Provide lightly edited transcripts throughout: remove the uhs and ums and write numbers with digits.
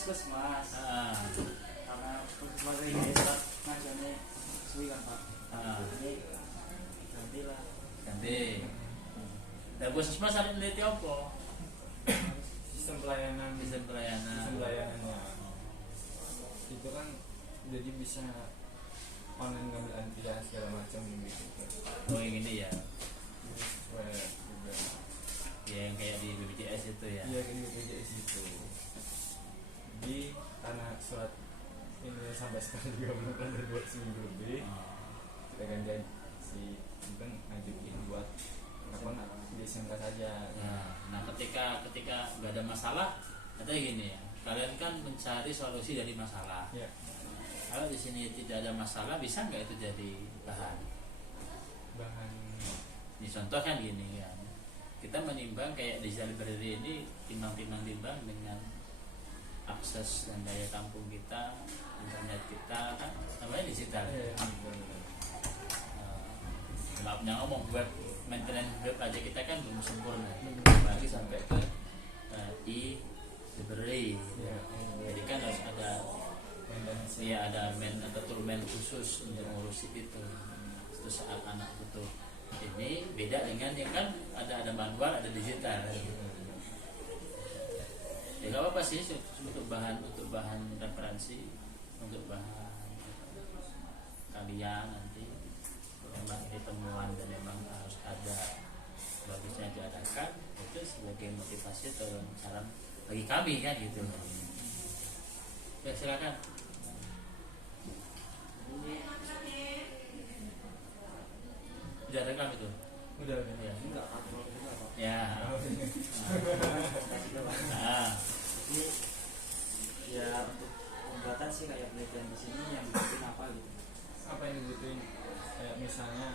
puskesmas. Karena puskesmas ini saat ngajarnya suwi kan Pak. Ini gantilah. Ganti. Dan puskesmas ada neliti apa? Sistem pelayanan Sistem pelayanannya. itu kan jadi bisa online ngambil antrian segala macam gitu. Oh yang ini ya. Sesuai juga. Ya yang kayak di BPJS itu ya. Iya kayak di BPJS itu. Jadi karena surat ini sampai sekarang juga belum ada buat seminggu lebih. Kita gantian si bukan ngajuin buat apa di SMK saja. Nah ketika nggak ada masalah, katanya gini ya. Kalian kan mencari solusi dari masalah. Ya. Kalau di sini tidak ada masalah, bisa nggak itu jadi bahan? Ini contoh kan gini kan. Kita menimbang kayak digital library ini timbang dengan akses dan daya tampung kita, internet kita kan namanya digital. Nggak punya ngomong web, maintenance web aja kita kan belum sempurna. Apalagi sampai ke library. Jadi kan harus ada ada turmen khusus untuk ngurusin itu. Itu saat anak butuh ini beda dengan yang kan ada manual, ada digital. Ya nggak apa sih untuk bahan referensi, untuk bahan kalian nanti memang ini temuan dan memang harus ada bagusnya diadakan itu sebagai motivasi atau saran bagi kami kan gitu. Ya silakan. Udah rekam itu? Udah. Ya. Enggak kontrol juga Pak. Ya. Ini ya untuk pembuatan sih kayak penelitian di sini yang dibutuhin apa gitu. Apa yang dibutuhin? Kayak misalnya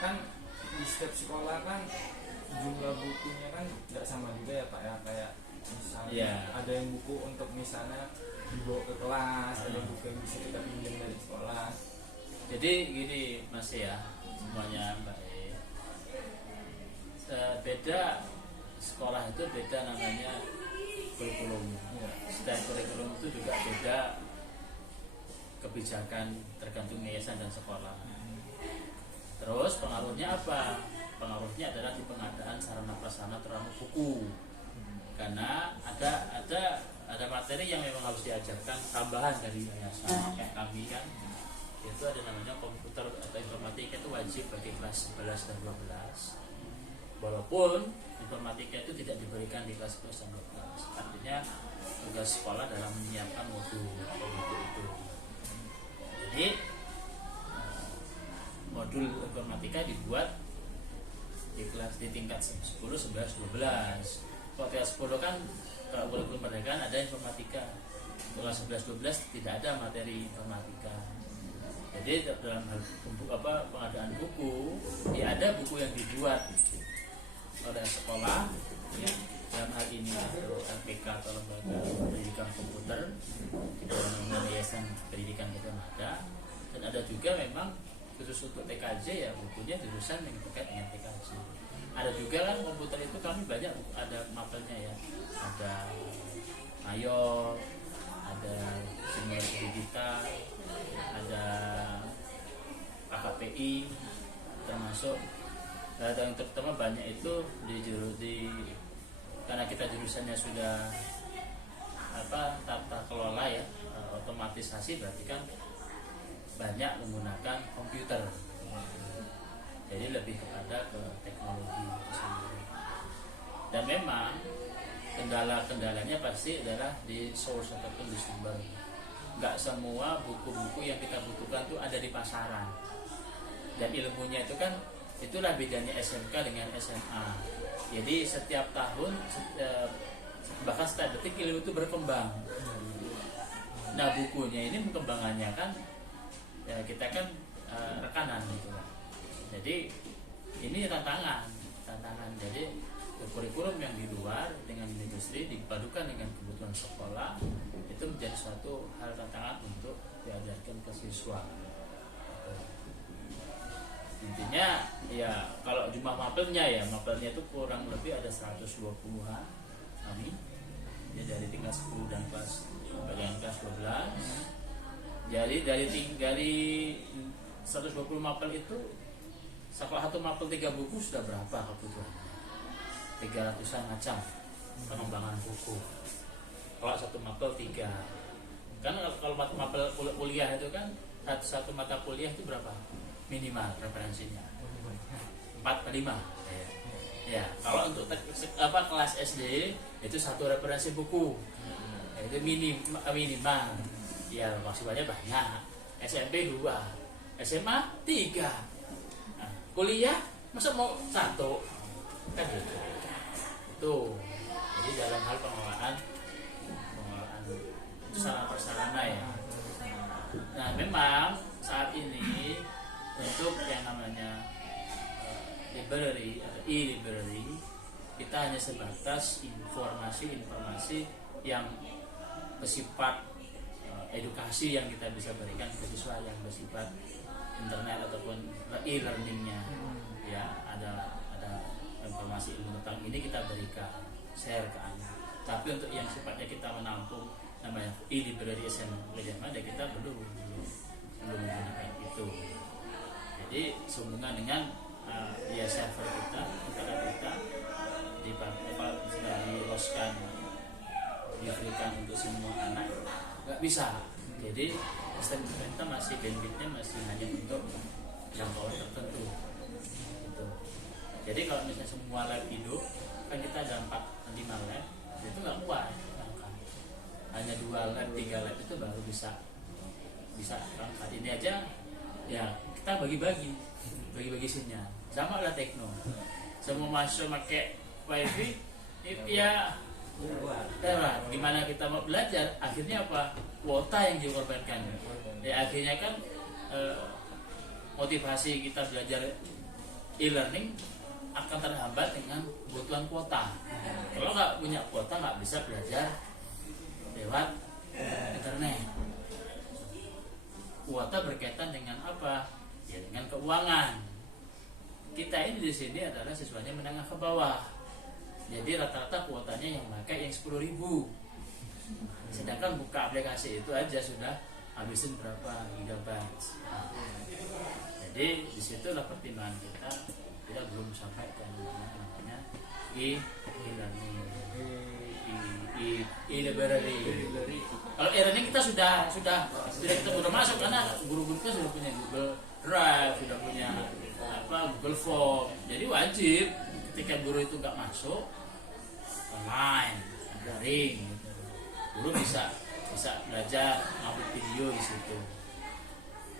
kan di setiap sekolah kan jumlah bukunya kan tidak sama juga ya Pak ya, kayak misalnya ada yang buku untuk misalnya dibawa ke kelas, ada yang buku yang bisa kita pinjam dari sekolah. Jadi gini Mas ya, semuanya baik. Beda sekolah itu beda namanya kurikulum. Setiap kurikulum itu juga beda kebijakan tergantung yayasan dan sekolah. Terus pengaruhnya apa? Pengaruhnya adalah di pengadaan sarana prasarana termasuk buku. Karena ada materi yang memang harus diajarkan tambahan dari yayasan kayak kami kan. Itu ada namanya komputer atau informatika itu wajib bagi kelas 11 dan 12. Walaupun informatika itu tidak diberikan di kelas 11 dan 12. Artinya tugas sekolah dalam menyiapkan modul itu. Jadi modul informatika dibuat di tingkat 10, 11, 12. Kalau tingkat 10 kan kalau kurikulum pendidikan ada informatika. Kelas 11, 12 tidak ada materi informatika. Jadi dalam hal pengadaan buku, ya ada buku yang dibuat oleh sekolah, ya, dalam hal ini atau LPK atau lembaga pendidikan komputer, di dalam yayasan pendidikan itu ada, dan ada juga memang khusus untuk TKJ ya bukunya jurusan yang terkait dengan TKJ. Ada juga kan komputer itu kami banyak ada mapelnya ya, ada mayor, ada senior digital, ada KKPI, termasuk yang terutama banyak itu karena kita jurusannya sudah tata kelola ya, otomatisasi, berarti kan banyak menggunakan komputer. Jadi lebih kepada ke teknologi itu sendiri. Dan memang kendalanya pasti adalah di source ataupun di sumber. Nggak semua buku-buku yang kita butuhkan itu ada di pasaran. Dan ilmunya itu kan itulah bedanya SMK dengan SMA. Jadi setiap tahun bahkan setiap detik ilmu itu berkembang. Nah bukunya ini perkembangannya kan ya kita kan rekanan gitu. Jadi ini tantangan. Jadi kurikulum yang di luar dengan industri dipadukan dengan kebutuhan sekolah itu menjadi suatu hal tantangan untuk diajarkan ke siswa. Intinya ya kalau jumlah mapelnya itu kurang lebih ada 120-an kami ya dari tingkat 10 dan kelas sampai dengan kelas 12. Jadi dari 120 mapel itu salah satu mapel 3 buku sudah berapa kebutuhannya? 300-an macam pengembangan buku. Kalau satu mapel 3. Kan kalau mapel kuliah itu kan satu mata kuliah itu berapa? Minimal referensinya 4 atau 5. Ya, kalau untuk kelas SD itu satu referensi buku. Itu minimal. Ya, maksudnya banyak. SMP 2, SMA 3. Nah, kuliah masa mau 1? Kan gitu. Tuh. Jadi dalam hal pengelolaan sarana-prasarana ya. Nah, memang saat ini untuk yang namanya library atau e-library, kita hanya sebatas informasi yang bersifat edukasi yang kita bisa berikan ke siswa, yang bersifat internet ataupun e-learningnya. Ya, ada informasi ilmu tentang ini kita berikan, share ke anak. Tapi untuk yang sifatnya kita menampung namanya e-library SMK, kita belum menggunakan itu. Jadi sehubungan dengan ya server kita diloskan, diberikan untuk semua anak, nggak bisa. Jadi sistem pemerintah masih bandwidthnya masih hanya untuk jangkauan tertentu. Gitu. Jadi kalau misalnya semua lab hidup, kan kita ada 4-5 lab, itu nggak kuat. Hanya 2 lab, 3 lab itu baru bisa angkat. Ini aja ya kita bagi-bagi sinyal. Sama lah tekno. Semua masuk pakai wifi, ya gimana kita mau belajar? Akhirnya apa? Kuota yang dikorbankan. Ya akhirnya kan motivasi kita belajar e-learning akan terhambat dengan kebutuhan kuota. Kalau nggak punya kuota nggak bisa belajar lewat internet. Kuota berkaitan dengan apa? Ya dengan keuangan. Kita ini di sini adalah siswanya menengah ke bawah. Jadi rata-rata kuotanya yang pakai yang 10.000. Sedangkan buka aplikasi itu aja sudah habisin berapa gigabyte. Jadi disitulah pertimbangan kita belum sampai ke namanya e-learning, e-library. Kalau e-learning kita sudah kita udah masuk, karena guru-guru kita sudah punya Google Drive, sudah punya Google Form. Jadi wajib ketika guru itu nggak masuk online, daring, guru bisa belajar ngambil video di situ.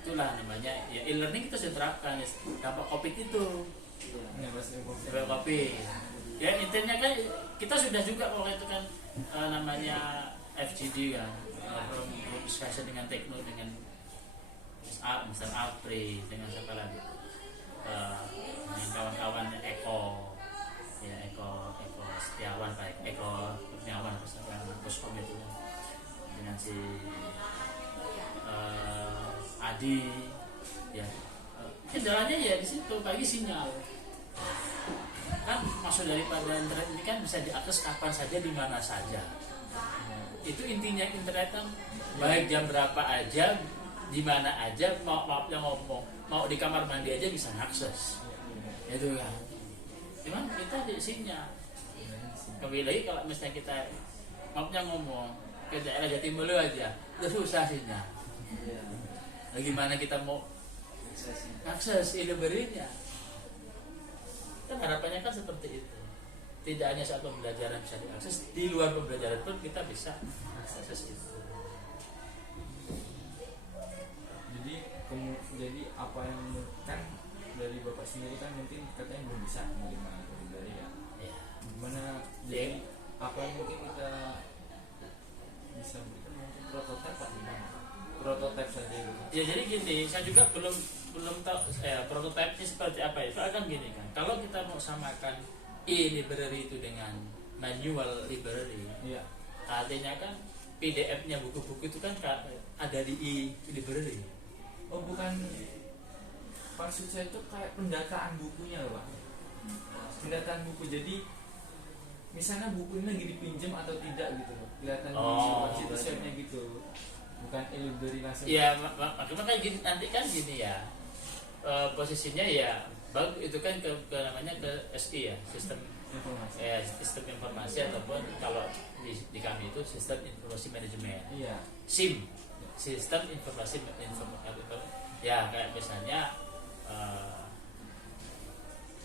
Itulah namanya ya e-learning kita sudah terapkan. Dampak COVID itu dampak COVID. Ya intinya kan kita sudah juga waktu itu kan namanya FGD kan, discussion dengan Tekno, dengan Mr. Alfred, dengan siapa lagi, dengan kawan-kawan Eko Setiawan, Eko Kurniawan, Puskom itu dengan si Adi, ya kendalanya ya di situ bagi sinyal kan maksud daripada internet ini kan bisa diakses kapan saja di mana saja. Itu intinya internet kan baik jam berapa aja, di mana aja, maaf yang ngomong mau di kamar mandi aja bisa ngakses. Itu kan. Cuman kita di sinyal. Kembali lagi kalau misalnya kita maafnya ngomong ke daerah Jatimulu aja, udah susah sinyal. Bagaimana kita mau akses e-library-nya? Kan harapannya kan seperti itu. Tidak hanya saat pembelajaran bisa diakses, di luar pembelajaran pun kita bisa akses itu. Jadi apa yang kan dari Bapak sendiri kan mungkin katanya belum bisa menerima dari ya. Gimana jadi apa yang mungkin kita bisa berikan, mungkin prototipe atau gimana? Prototipe saja gitu. Ya jadi gini, saya juga belum tahu prototipenya seperti apa itu. Akan gini kan, kalau kita mau samakan e-library itu dengan manual library, iya. artinya kan PDF-nya buku-buku itu kan ada di e-library. Oh bukan, maksud saya itu kayak pendataan bukunya loh Pak. Pendataan buku, jadi misalnya buku ini lagi dipinjam atau tidak gitu loh, kelihatan Oh, di berarti- situ gitu, bukan e-library langsung. Iya, makanya kan gini, nanti kan gini ya, posisinya ya bagus itu kan ke namanya ke SI ya, sistem Informasi. sistem informasi ataupun kalau di kami itu sistem informasi manajemen, Iya. SIM, sistem informasi ya kayak misalnya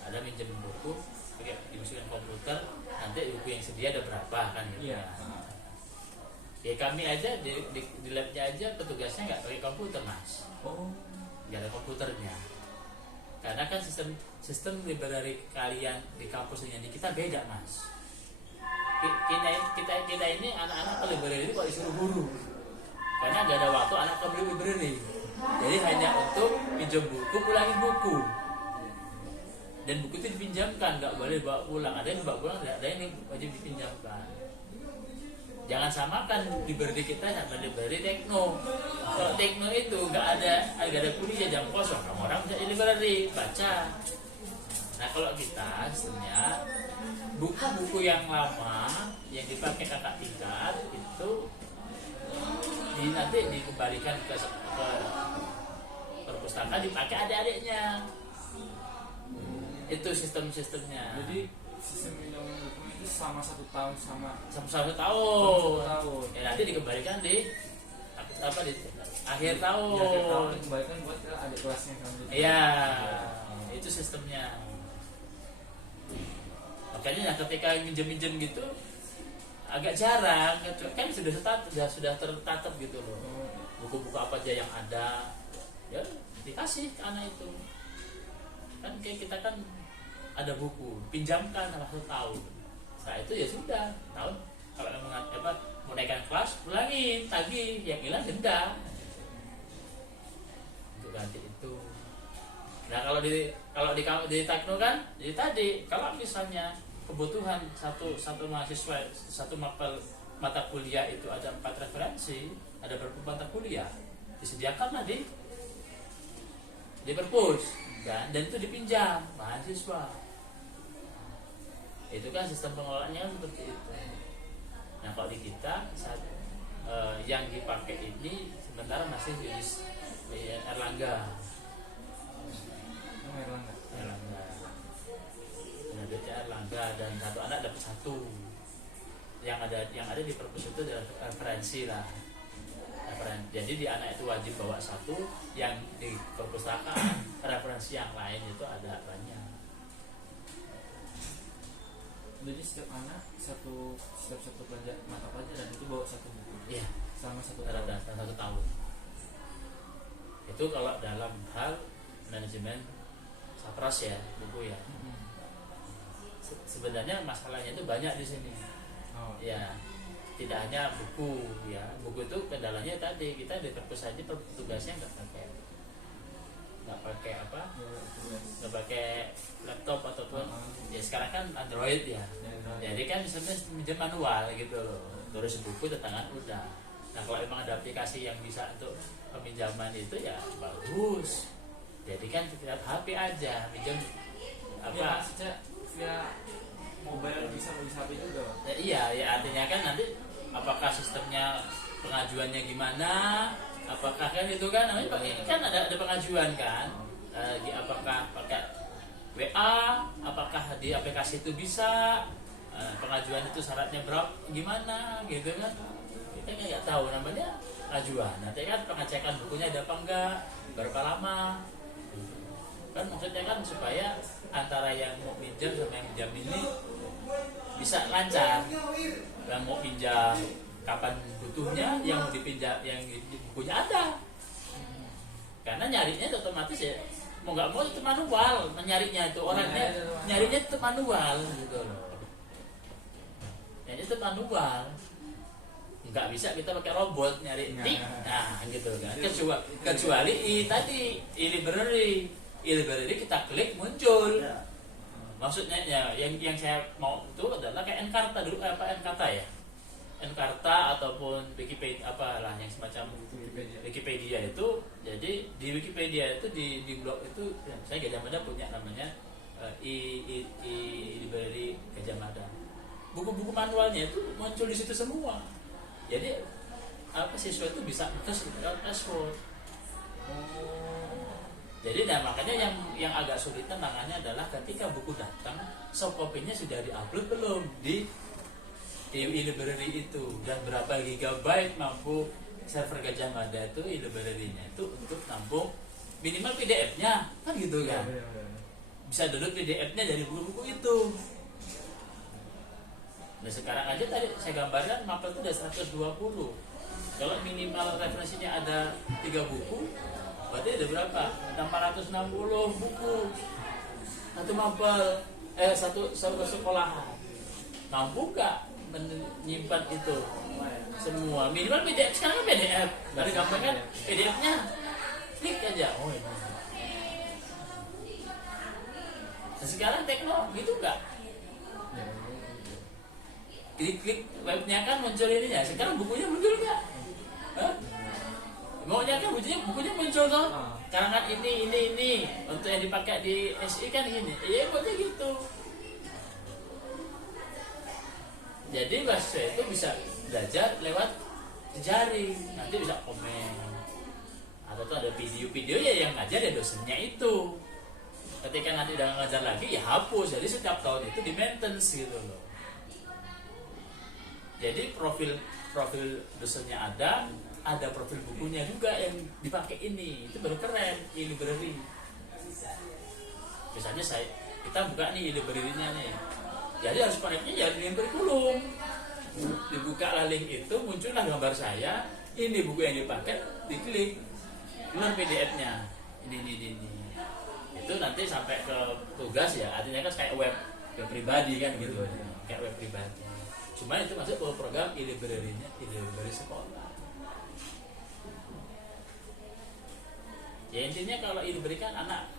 ada minjem buku pakai dimasukin komputer, nanti buku yang sedia ada berapa kan gitu Iya. ya. Ya kami aja di labnya aja petugasnya nggak pakai komputer mas, Oh. nggak ada komputernya, karena kan sistem library kalian di kampus dengan di kita beda mas. Kita ini anak-anak ke library ini kok disuruh guru, karena nggak ada waktu anak ke library, jadi hanya untuk pinjam buku, pulangin buku, dan buku itu dipinjamkan, nggak boleh bawa pulang. Ada yang bawa pulang, ada yang wajib dipinjamkan. Jangan samakan library kita sama library Tekno. Kalau Tekno itu nggak ada kuliah jam kosong, orang bisa di library baca. Nah kalau kita sebenarnya buku-buku yang lama yang dipakai kakak tingkat itu nanti dikembalikan ke perpustakaan, dipakai adik-adiknya. Itu sistemnya. Jadi sistem minum buku itu sama 1 tahun sama Satu tahun. 1 tahun. Ya nanti dikembalikan di akhir tahun. Ya, akhir tahun dikembalikan buat ke adik kelasnya kamu. Iya, itu sistemnya. Makanya ketika minjem gitu agak jarang, kan sudah tertatap gitu loh. Buku-buku apa aja yang ada, ya dikasih ke anak itu. Kan kayak kita kan ada buku, pinjamkan selama 1 tahun. Setelah itu ya sudah, tahun kalau mau naikkan kelas, pulangin, tagih, yang hilang denda. Untuk ganti itu. Nah kalau di Tekno kan, jadi tadi kalau misalnya kebutuhan satu mahasiswa satu mata kuliah itu ada 4 referensi, ada berapa mata kuliah, disediakanlah di perpus kan, dan itu dipinjam mahasiswa. Itu kan sistem pengelolaannya kan seperti itu. Nah kalau di kita yang dipakai ini sementara masih di Erlangga. Erlangga. Erlangga dan satu anak dapat 1. Yang ada di perpus itu adalah referensi lah. Jadi di anak itu wajib bawa 1, yang di perpustakaan referensi yang lain itu ada banyak. Jadi setiap anak setiap mata pelajaran itu bawa 1 buku. Iya. Selama 1 tahun. Dalam 1 tahun. Itu kalau dalam hal manajemen sapras ya, buku ya. Sebenarnya masalahnya itu banyak di sini. Oh. Ya, tidak hanya buku ya. Buku itu kendalanya tadi kita di perpus aja tugasnya nggak pakai apa? Nggak pakai laptop ataupun ya sekarang kan Android ya. Jadi kan misalnya pinjam manual gitu loh. Terus buku tangan udah. Nah kalau emang ada aplikasi yang bisa untuk peminjaman itu ya bagus. Jadi kan kita HP aja pinjam apa? Ya, maksudnya via mobile bisa HP juga. Ya, iya, ya artinya kan nanti apakah sistemnya pengajuannya gimana? Apakah kan itu kan namanya kan ada pengajuan kan? Apakah pakai WA? Apakah di aplikasi itu bisa? Pengajuan itu syaratnya berapa? Gimana? Gitu kan? Kita nggak tahu namanya ajuan. Nanti kan pengecekan bukunya ada apa enggak? Berapa lama? Kan maksudnya kan supaya antara yang mau pinjam sama yang pinjam ini bisa lancar. Yang mau pinjam kapan butuhnya, yang mau dipinjam yang bukunya ada. Karena nyarinya itu otomatis ya mau nggak mau itu manual, nyarinya itu orangnya nyarinya itu manual gitu loh. Nyarinya itu manual. Nggak bisa kita pakai robot nyari tik, nah gitu kan. Kecuali tadi e-library kita klik muncul. Maksudnya ya yang saya mau itu adalah kayak Encarta dulu, Encarta ya. Encarta ataupun Wikipedia apalah yang semacam Wikipedia itu. Jadi di Wikipedia itu di blog itu saya Gajah Mada punya namanya library Gajah Mada. buku-buku manualnya itu muncul di situ semua. Jadi siswa itu bisa terus password. Jadi makanya yang agak sulit tantangannya adalah ketika buku datang, soft copy-nya sudah diupload belum di e-library itu, dan berapa gigabyte mampu server Gajah Mada itu e-library-nya itu untuk nampung minimal PDF-nya kan gitu kan. Bisa download PDF-nya dari buku-buku itu. Nah sekarang aja tadi saya gambarkan mapel itu ada 120. Kalau minimal referensinya ada 3 buku, berarti ada berapa? 660 buku. Satu mapel, satu sekolahan. Mampu nggak menyimpan itu semua? Minimal PDF, sekarang kan PDF. Dari gampang kan PDF-nya klik aja. Oh ini. Nah, sekarang teknologi itu enggak. Klik webnya kan muncul ininya. Sekarang bukunya muncul enggak? Maunya kan bukunya muncul toh. Karangan ini untuk yang dipakai di SI kan gini. Iya buatnya gitu. Jadi mahasiswa itu bisa belajar lewat jejaring. Nanti bisa komen. Atau tuh ada video-video ya yang ngajar ya dosennya itu. Ketika nanti udah ngajar lagi ya hapus. Jadi setiap tahun itu di maintenance gitu loh. Jadi profil dosennya ada profil bukunya juga yang dipakai ini. Itu baru keren e-library. Misalnya kita buka nih e-library-nya nih. Jadi harus connect-nya ya dengan kurikulum. Dibuka lah link itu, muncullah gambar saya. Ini buku yang dipakai, diklik keluar PDF-nya. Ini. Itu nanti sampai ke tugas ya. Artinya kan kayak web pribadi kan gitu. Kayak web pribadi. Cuma itu masuk ke program e-library-nya, e-library sekolah. Ya intinya kalau e-library kan anak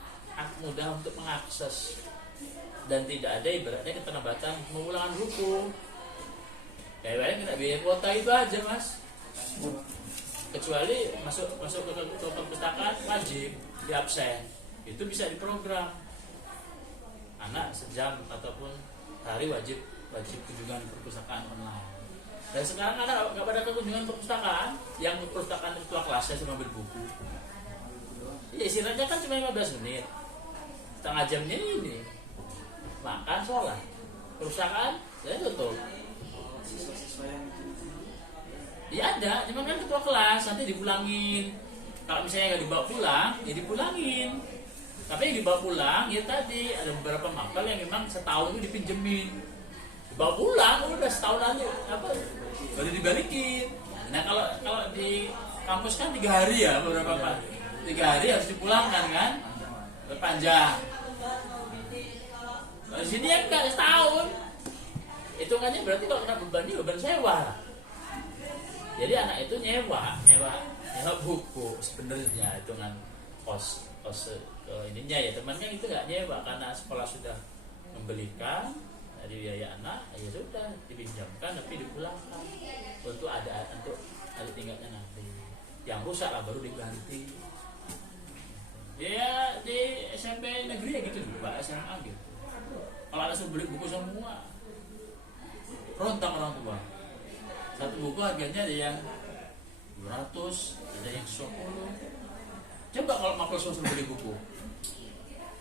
mudah untuk mengakses dan tidak ada ibaratnya keterlambatan mengulangan buku. Kayak kena biaya kuota itu aja mas. Kecuali masuk ke perpustakaan wajib di absen. Itu bisa diprogram. Anak sejam ataupun hari wajib kunjungan perpustakaan online. Dan sekarang anak nggak pada kunjungan perpustakaan, yang perpustakaan itu kelasnya cuma ambil buku. Ya istirahatnya kan cuma 15 menit, setengah jamnya ini makan sholat, perpustakaan saya tutup. Siswa-siswa yang Ya ada, cuma kan ketua kelas nanti dipulangin. Kalau misalnya nggak dibawa pulang, ya dipulangin. Tapi yang dibawa pulang ya tadi ada beberapa mapel yang memang setahun itu dipinjemin. Bawa pulang udah setahun lalu baru dibalikin. Nah kalau di kampus kan 3 hari ya beberapa pak, 3 hari harus dipulangkan kan, panjang. Nah, di sini ya enggak setahun. Hitungannya berarti kalau kena beban sewa. Jadi anak itu nyewa buku sebenarnya hitungan kos ininya ya teman kan itu nggak nyewa karena sekolah sudah membelikan. Dari biaya anak, ya sudah dipinjamkan tapi dipulangkan untuk ada tingkatnya nanti. Yang rusak lah baru diganti. Ya di SMP negeri ya gitu juga, SMA gitu. Kalau ada beli buku semua, rontak orang tua. Satu buku harganya ada yang 200, ada yang 10. Coba kalau mapel suruh beli buku,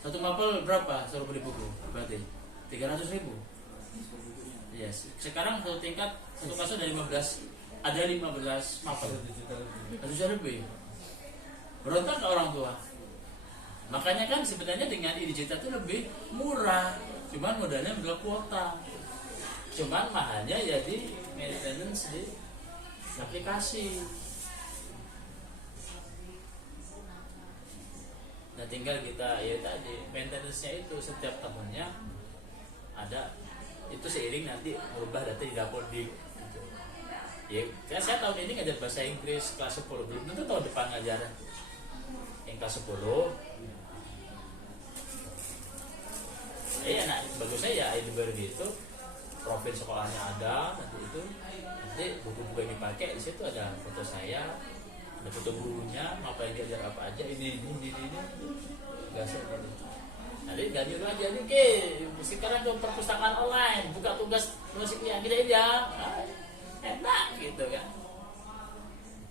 satu mapel berapa suruh beli buku? Berarti 300.000. Yes. Sekarang satu tingkat satu kelas ada 15 mapel. 1 juta lebih. Berontak ke orang tua. Makanya kan sebenarnya dengan e-digital itu lebih murah. Cuman modalnya adalah kuota. Cuman mahalnya ya di maintenance di aplikasi. Nah tinggal kita ya tadi maintenance-nya itu setiap tahunnya ada. Itu seiring nanti berubah data di dapur di gitu. Ya, kan saya tahun ini ngajar bahasa Inggris kelas 10, belum tentu tahun depan ngajar yang kelas 10. Anak bagusnya ya e-library itu profil sekolahnya ada, nanti buku-buku yang dipakai di situ ada foto saya, ada foto gurunya, apa yang diajar apa aja, ini biasa gitu. Nanti nggak nyuruh aja nih, oke, sekarang ke perpustakaan online, buka tugas musiknya, gini aja, enak gitu kan.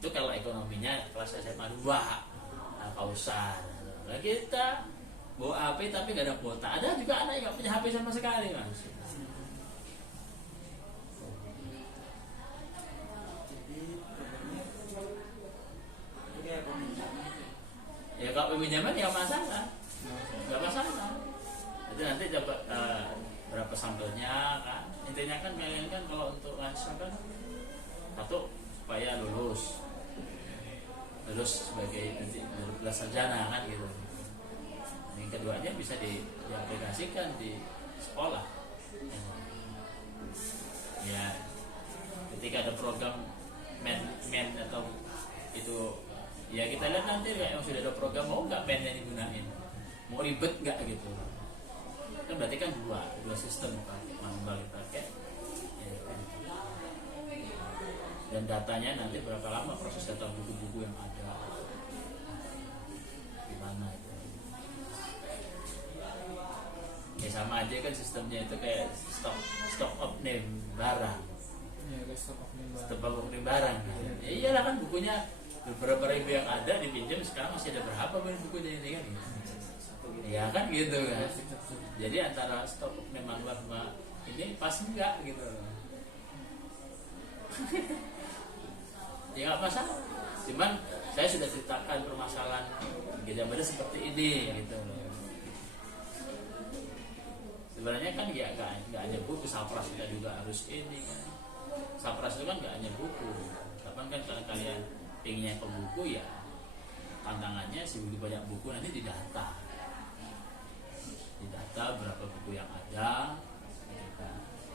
Itu kalau ekonominya kelas SMA 2, kausan. Nah kita bawa HP tapi nggak ada kuota. Ada juga anak yang nggak punya HP sama sekali, Mas. Jadi kayak peminjaman. Ya kalau peminjaman ya masalah, nggak masalah. Itu nanti dapat berapa sampelnya kan. Intinya kan kalian kan kalau untuk mahasiswa kan satu supaya lulus sebagai nanti gelar sarjana kan gitu. Yang keduanya bisa diaplikasikan di sekolah. Ya, ketika ada program men atau itu, ya kita lihat nanti kayak yang sudah ada program, mau nggak men yang digunain, mau ribet nggak gitu. Kan berarti kan dua sistem kan, manual dipakai. Dan datanya nanti berapa lama proses data buku-buku yang ada, gimana itu. Ya sama aja kan sistemnya itu kayak stock of name barang. Ya, kayak stock of name barang. Stock of name barang kan. Ya iyalah kan bukunya beberapa ribu yang ada dipinjam, sekarang masih ada berapa bukunya ini kan. Ya kan gitu kan. Jadi antara stock of name manual sama ini pas enggak gitu. Ya nggak masalah, cuman saya sudah ceritakan permasalahan gambarnya seperti ini gitu. Sebenarnya kan ya nggak hanya buku, Sapras kita juga harus ini kan. Sapras itu kan nggak hanya buku, kapan kan kalau kalian pengennya ke buku ya tantangannya sebelum banyak buku nanti didata berapa buku yang ada,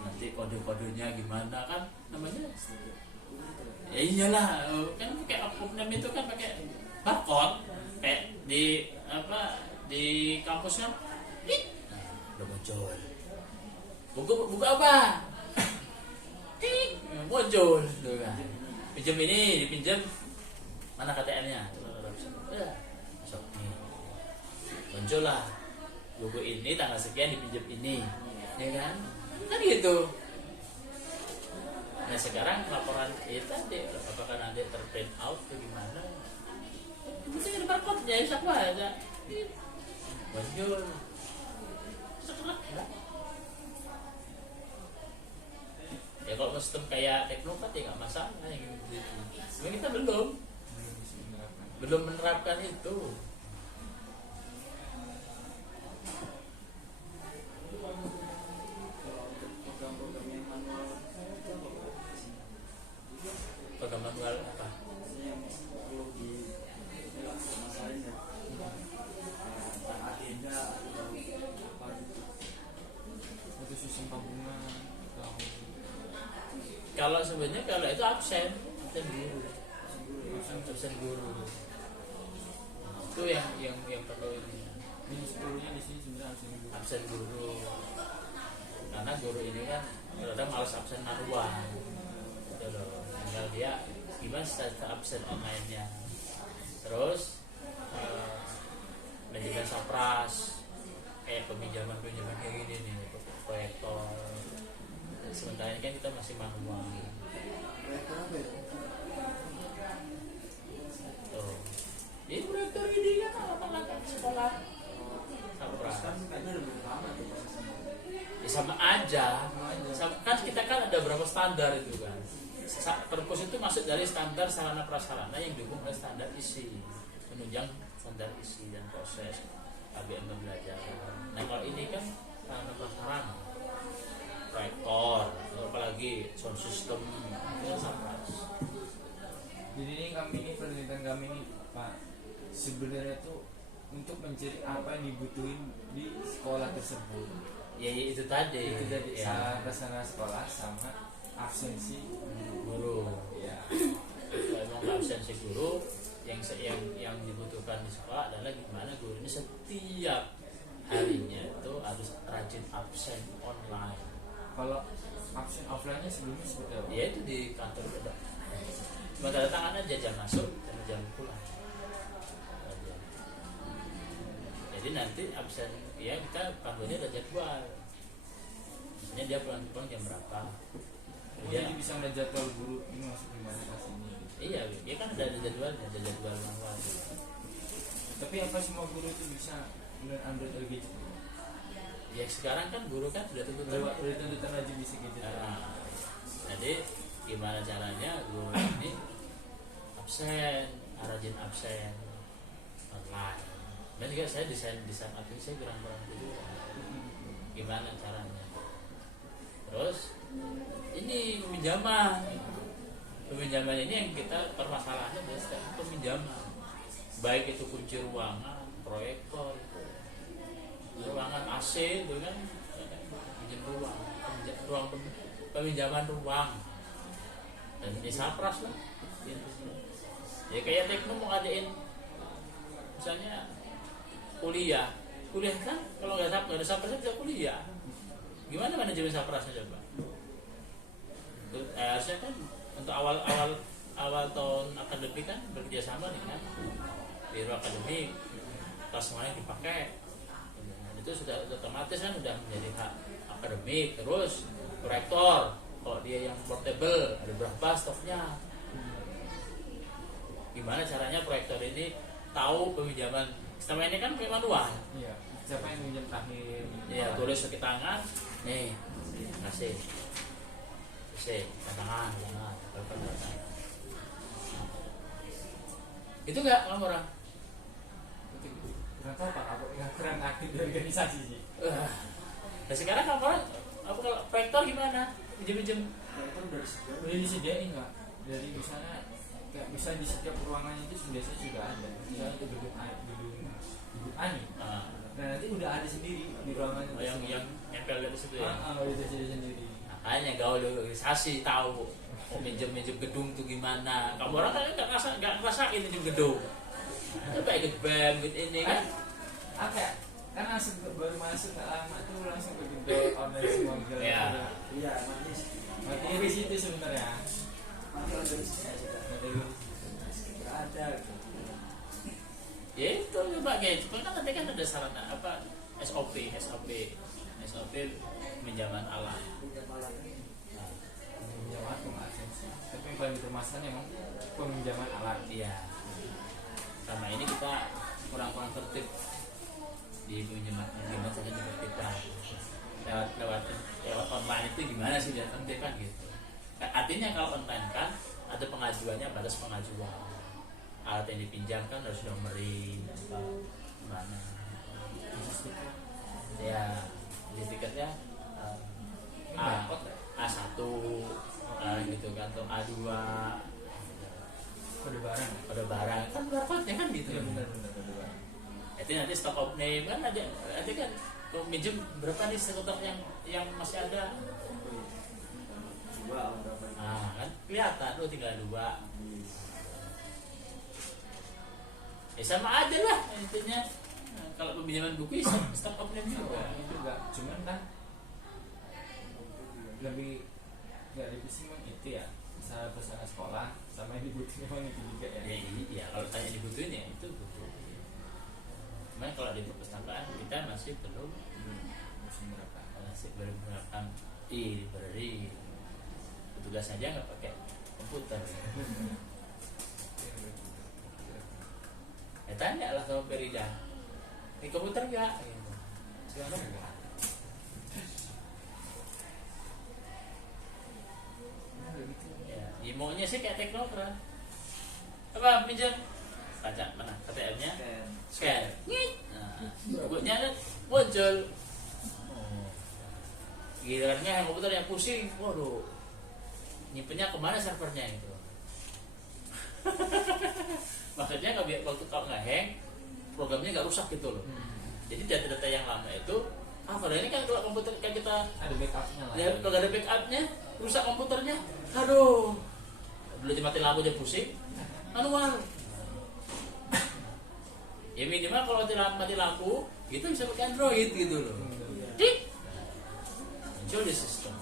nanti kode-kodenya gimana kan namanya. Ya iyalah kan kayak oknum itu kan pakai barcode kayak di kampus kan udah muncul buku apa muncul tuh kan, pinjam ini dipinjam, mana KTM-nya masuk nih, muncul lah buku ini tanggal sekian dipinjam ini, ya kan gitu. Nah sekarang laporan itu tadi apakah nanti terprint out atau gimana? Bisa ada barcode ya, siapa aja. Muncul. Ya kalau sistem kayak Teknopat ya nggak masalah yang gitu. Cuma kita belum menerapkan itu. Program manual apa? Yang perlu dimasalahin ya, agenda atau apa gitu. Itu sistem tabungan atau Kalau sebenarnya kalau itu absen guru. Itu yang perlu ini. ini sepuluhnya di sini sebenarnya Absen guru. Karena guru ini kan kadang malas absen manual. Tinggal dia gimana status absen online-nya, terus manajemen Sapras kayak peminjaman kayak gini nih, proyektor. Sementara ini kan kita masih manual. Proyektor apa ya? Tuh. Ini proyektor ini kan alat-alat sekolah. Sapras Kan kayaknya lebih lama tuh prosesnya. ya sama aja. Kan kita kan ada berapa standar itu kan. Perpus itu masuk dari standar sarana prasarana yang didukung oleh standar isi, menunjang standar isi dan proses KBM pembelajaran. Nah kalau ini kan sarana prasarana, proyektor, apalagi sound system, itu Sapras. Jadi ini penelitian kami ini Pak, sebenarnya tuh untuk mencari apa yang dibutuhin di sekolah tersebut. Ya itu tadi. Itu jadi ya. sarana sekolah sama absensi Guru. ya. Kalau emang absensi guru, yang dibutuhkan di sekolah adalah gimana guru ini setiap harinya itu harus rajin absen online. Kalau absen offline-nya sebelumnya seperti apa? Ya itu di kantor udah. Cuma tanda tangan aja jam masuk dan jam pulang. Aja. Ya Jadi nanti absen ya kita panduannya ada jadwal. Misalnya dia pulang jam berapa. Jadi bisa melihat jadwal guru ini masuk di mana kelas ini. Iya, dia kan ada jadwalnya, ada jadwal manual. Tapi apa semua guru itu bisa Android atau gadget? Ya sekarang kan guru kan sudah tentu Udah tentukan aja bisa gadget. Jadi gimana caranya guru ini absen, rajin absen online. Dan juga saya desain apa saya kurang dulu. Gimana caranya? Terus ini peminjaman ini yang kita permasalahannya adalah peminjaman, baik itu kunci ruangan, proyektor, ruangan AC itu kan pinjam ruang peminjaman ruang, dan ini sapras lah ya. Kayak Tekno mau ngadain misalnya kuliah kan kalau nggak ada saprasnya bisa kuliah, gimana manajemen saprasnya coba? Harusnya kan untuk awal tahun akademik kan bekerja sama dengan biro akademik, tas semuanya dipakai, itu sudah otomatis kan udah menjadi hak akademik. Terus proyektor kalau dia yang portable ada berapa stoknya, gimana caranya proyektor ini tahu peminjaman. Selama ini kan pakai manual. Iya. Siapa yang minjem terakhir? Iya, tulis pakai tangan. Nih, kasih. Tangan. Itu enggak kamu orang? Kurang tahu Pak, aku kurang aktif di organisasi sih. Nah sekarang kamu orang, apa kalau proyektor gimana? Pinjem-pinjem? Udah disediain Kak. Jadi misalnya kayak bisa di setiap ruangannya itu biasanya sudah ada. Misalnya itu gedung Ani. Nah, nanti udah ada sendiri di ruangannya. yang nempel di situ ya. Udah ada sendiri. Makanya gaul organisasi tahu mau minjem gedung tuh gimana. Kamu orang kan nggak ngerasain minjem gedung. Coba ikut BEM ikut ini kan. Apa ya? Kan langsung baru masuk ke lama tuh langsung ke gedung online semua gitu. Iya, mati di situ sebenarnya. Ada. Ya itu coba kayak cuma kan nanti kan ada sarana apa SOP pinjaman alat. Pinjaman pengakses. Tapi yang paling bermasalah emang peminjaman alat. Iya. Sama ini kita kurang tertib di pinjaman saja ditertibkan. Lewat online itu gimana sih dia tertibkan gitu. Artinya kalau online kan ada pengajuannya, batas pengajuan. Alat yang dipinjamkan harus nomori mana ya, sertifikatnya A1 gitu kan, atau A2 kode barang kan barcode-nya kan gitu. Benar. Itu nanti stock of name kan ada kan kalau minjem berapa nih stok yang masih ada. Kan kelihatan tuh tinggal 2. Sama aja lah intinya. Kalau peminjaman buku stock of name juga. Cuman kan lebih nggak divisi itu ya, misalnya perusahaan sekolah sama yang dibutuhin memang itu juga ya. Iya, kalau tanya dibutuhin ya itu butuh. Cuman kalau di perpustakaan kita masih belum menerapkan e-library. Petugas saja nggak pakai komputer. Ya tanya lah sama Perida, ini komputer nggak? Sekarang nggak. Ya, imonya sih kayak teknokrat. Apa pinjam? Baca mana? KTM-nya? Scan. Nah, bukunya kan muncul. Gilirannya yang komputer yang pusing, waduh, nyimpennya kemana servernya itu? Maksudnya kalau nggak hang, programnya nggak rusak gitu loh. Jadi data-data yang lama itu, padahal ini kan kalau komputer kan kita ada backupnya lah. Ya, kalau nggak ada backupnya, rusak komputernya, aduh, belum mati lampu dia pusing, manual. Ya minimal kalau mati lampu, itu bisa pakai Android gitu loh. Tik, muncul di sistem.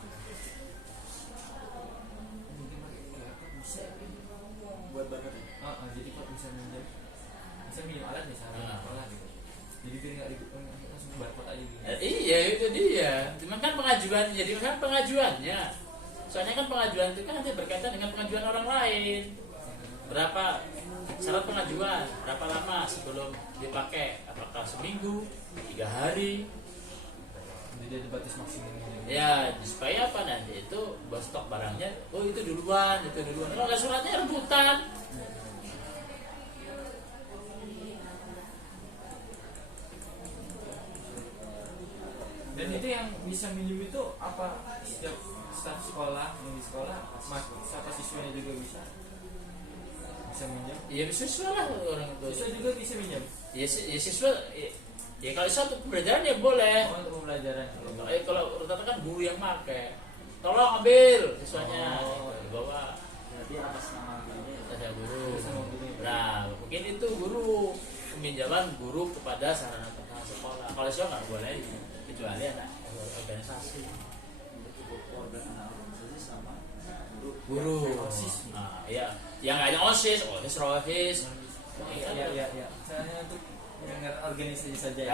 Buat bakar. Jadi kalau bisa minjem alat misalnya sekolah gitu. Jadi biar nggak dia. Cuma kan pengajuan, jadi kan pengajuannya. Soalnya kan pengajuan itu kan nanti berkaitan dengan pengajuan orang lain. Berapa syarat pengajuan, berapa lama sebelum dipakai, apakah seminggu, 3 hari. Jadi ada batas maksimum. Ya, supaya apa nanti itu buat stok barangnya, oh itu duluan. Kalau nggak suratnya rebutan. Dan itu yang bisa minjem itu apa setiap staf sekolah yang di sekolah, siapa siswanya juga bisa minjem. Ya siswa lah orang itu. Siswa juga bisa minjem. Ya siswa, ya kalau satu pembelajaran ya boleh. Oh, untuk pembelajaran. Kalau rata-rata kan guru yang pakai, tolong ambil siswanya, Oh. dibawa Berarti atas nama gurunya. ada guru. Sama guru. Nah, mungkin itu guru peminjaman guru kepada sarana prasarana sekolah. Kalau siswa nggak boleh, kecuali anak organisasi. Untuk organ anak organisasi sama Guru. OSIS. Nah, ya, yang ada OSIS, rohis. Iya. Misalnya untuk mendengar organisasi saja ya.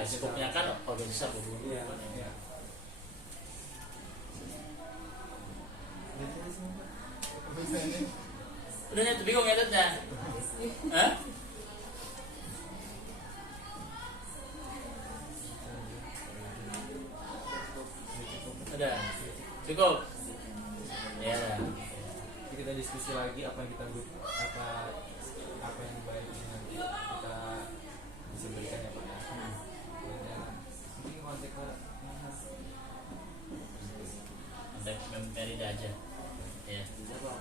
Ya, cukupnya kan organisasi sama guru. Iya. Udah nyet, bingung ya Tetnya? Hah? Udah, cukup. Ya. Jadi kita diskusi lagi apa yang kita apa yang baik nanti kita bisa berikan ya Pak. Ya, mungkin kontak ke mana? Kontak Merida aja. Ya. siapa?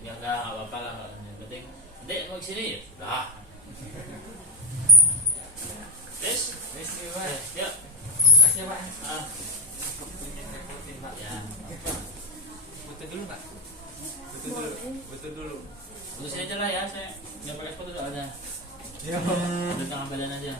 Ya enggak apa-apa lah. Yang penting, Dek mau kesini ya? Lah. Yes. Terima kasih Pak. Yuk. Makasih ya Pak. Ah, Repotin Pak. ya. Foto dulu Pak. Foto dulu. Putusin aja lah ya, saya nggak pakai sepatu soalnya. Iya. Udah tengah badan aja.